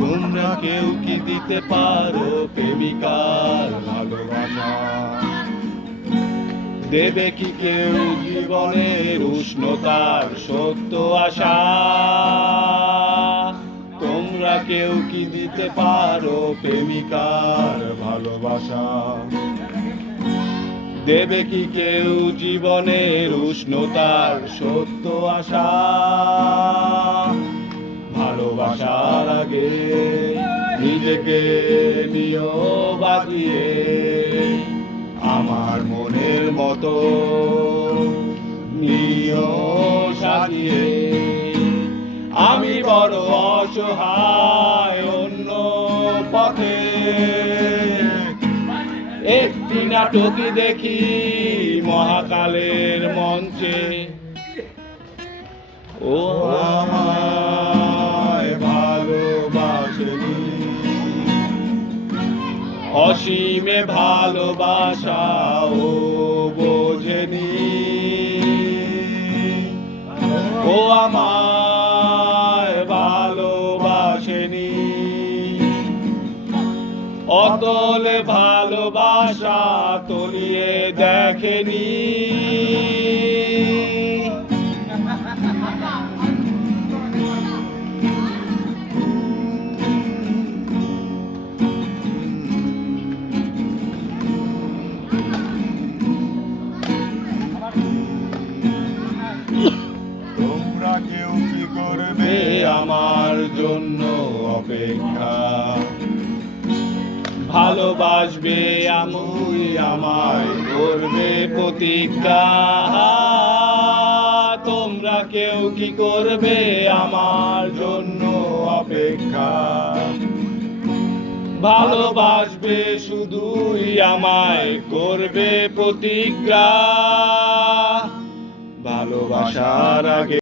তোমরা কেউ কি দিতে পারো প্রেমিকার ভালোবাসা? দেবে কি কেউ জীবনের উষ্ণতার সত্য আশা? তোমরা কেউ কি দিতে পারো প্রেমিকার ভালোবাসা? দেবে কি কেউ জীবনের উষ্ণতার সত্য আশা? ভালোবাসার আগে নিজেকে নিও বাজিয়ে, আমার মনের মতো নিও সাজিয়ে। আমি বড় অসহায় অন্য পথে, একটি নাটকই দেখি মহাকালের মঞ্চে। ও আমায় ভালোবাসেনি, অসীমে ভালোবাসা ও বোঝেনি। ও আমায় ভালোবাসেনি, অতলে ভালোবাসা তলিয়ে দেখেনি। তোমরা কেউ কি করবে আমার জন্য অপেক্ষা? ভালোবাসবে আমি আমায় করবে প্রতিজ্ঞা। তোমরা কেউ কি করবে আমার জন্য অপেক্ষা? ভালোবাসবে শুধুই আমায় করবে প্রতিজ্ঞা। ভালোবাসার আগে